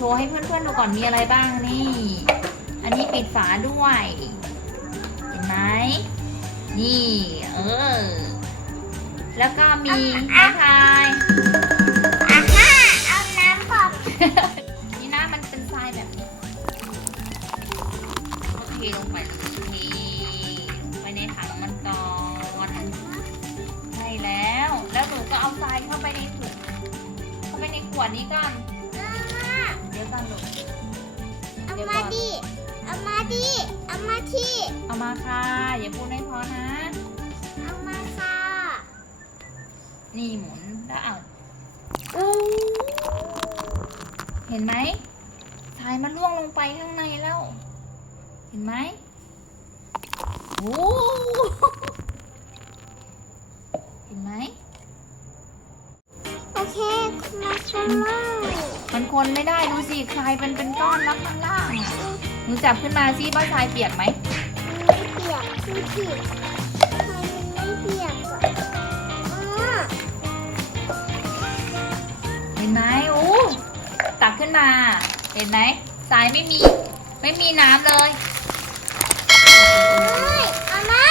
ก่อนมีอะไรบ้างนี่ อันนี้ปิดฝาด้วย เห็นไหมนี่ เออ แล้วก็มีไม้พายอะห้าเอาน้ำก่อนนี่นะมันเป็นทรายแบบนี้โอเคลงไปนี่ลงไปในถังมันก่อนใช่แล้ว แล้วหนูก็เอาทรายเข้าไปในถุงเข้าไปในขวดนี้ก่อน เดี๋ยวก่อนลูกเอามาดิเอามาดิเอามาที่เอามาค่ะ อย่าพูดให้พอนะ เอามาค่ะนี่หมุนแล้วเอาอู้เห็นไหมทรายมันล่วงลงไปข้างในแล้ว เห็นไหมโอ้เห็นไหมโอเคมาชมว่า มันคนไม่ได้ดูสิทรายเป็นเป็นก้อนแล้วข้างล่างอะหนูจับขึ้นมาสิว่าทรายเปียกไหมมันไม่เปียกคือผิดทำไมมันไม่เปียกอะอ๋อเห็นไหมโอ้ตักขึ้นมา เห็นไหมทรายไม่มี ไม่มีน้ำเลยเฮ้ยเอามา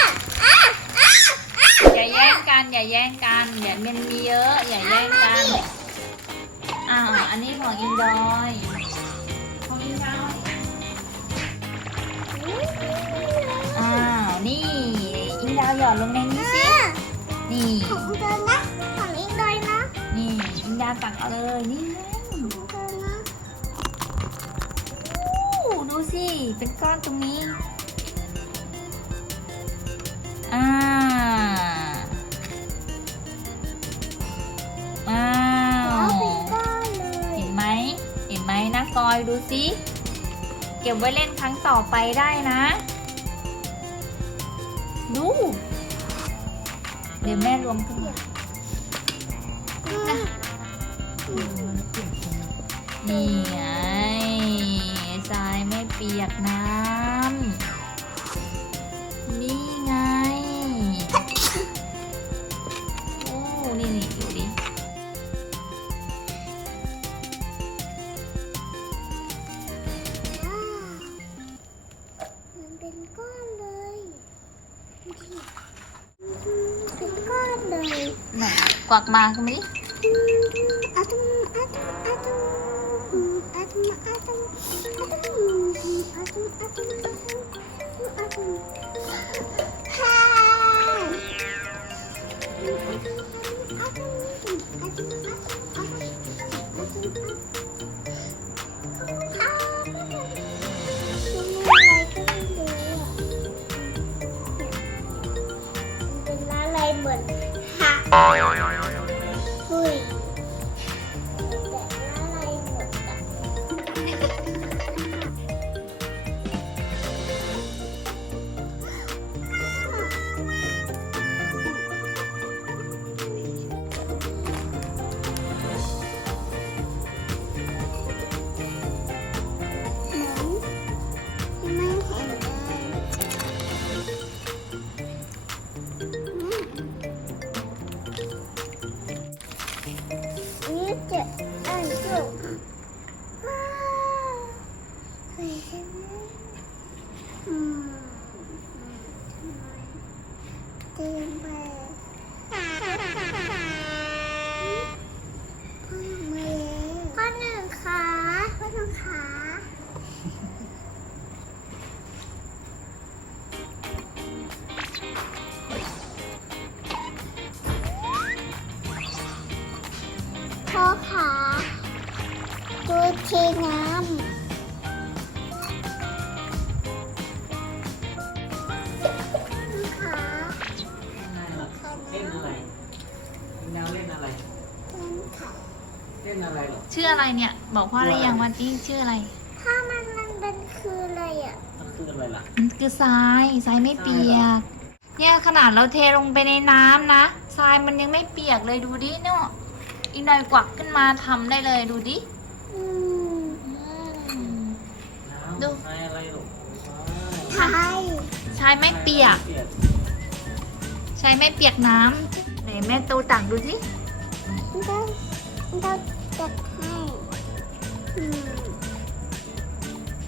อะอะอะอย่าแย่งกัน อย่าแย่งกัน อย่ามันมีเยอะ อย่าแย่งกัน อ้าวอันนี้ของอินดอยของอินดอยอ้าวนี่ อินดาวหยอดลงในนี้สิอะนี่ ของเดินนะของอิงดอยนะนี่ อินดาตักเอาเลย นี่ไงของเดินนะโอ้ดูสิ เป็นก้อนตรงนี้อ่าอ้ อยดูสิเก็บไว้เล่นครั้งต่อไปได้นะ ดู เดี๋ยวแม่รวมขึ้นมานี่ไงทรายไม่เปียกน้ำ กวักมาคือไหม ต็มไปข้อหนึ่งขาข้อหนึ่งขาพ่อขาดูทีน้ำ เล่นอะไรหรอชื่ออะไรเนี่ย บอกพ่อได้ยังวันนี้ชื่ออะไร ถ้ามันมันเป็นคืออะไรอะ มันคืออะไรล่ะ มันคือทรายทรายไม่เปียก เนี่ยขนาดเราเทลงไปในน้ำนะทรายมันยังไม่เปียกเลยดูดิเนาะอีกหน่อยกวักขึ้นมาทำได้เลยดูดิอืมอืม น้ำดูใช้อะไรหรอไทยทรายไม่เปียก เปียกใช้ไม่เปียกน้ำไหนแม่ตูตักดูสิเราเร ก็จัดให้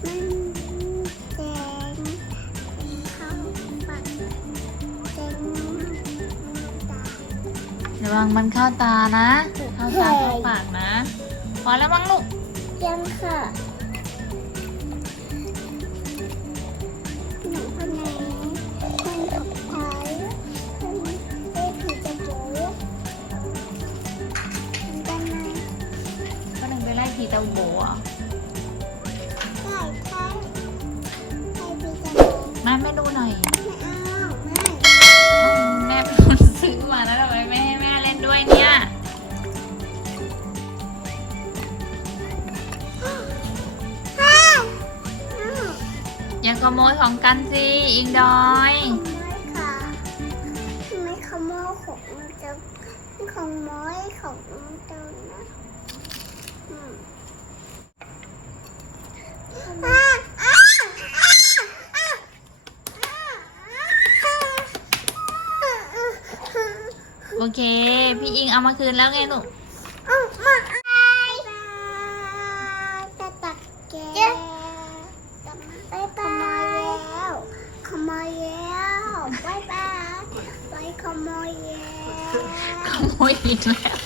มันแจงเข้าบัตรแจงตาระวังมันเข้าตานะ เข้าตาเข้าปากนะ พอแล้วมั้งลูก ยังค่ะ นึงไปไล่ผีตาโบอะใช่ใช่ใช่ผีจะโป๊ะแม่ไม่ดูหน่อยไม่เอาไม่แม่เป็นคนซื้อมาแล้วทำไมไม่ให้แม่เล่นด้วยเนี่ยอ้าวอย่าขโมยของกันสิอิงดอย ไม่ค่ะไม่ขโมยของมันจะไม่ขโมยของมันจะนะอืมอ่าอ่าอ่าอ่าอ่า โอเค พี่อิงเอามาคืนแล้วไงลูกอ่ามาจะตักแกไปไปแล้วขโมยแล้วบายบายไปขโมยขโมยอีกแล้ว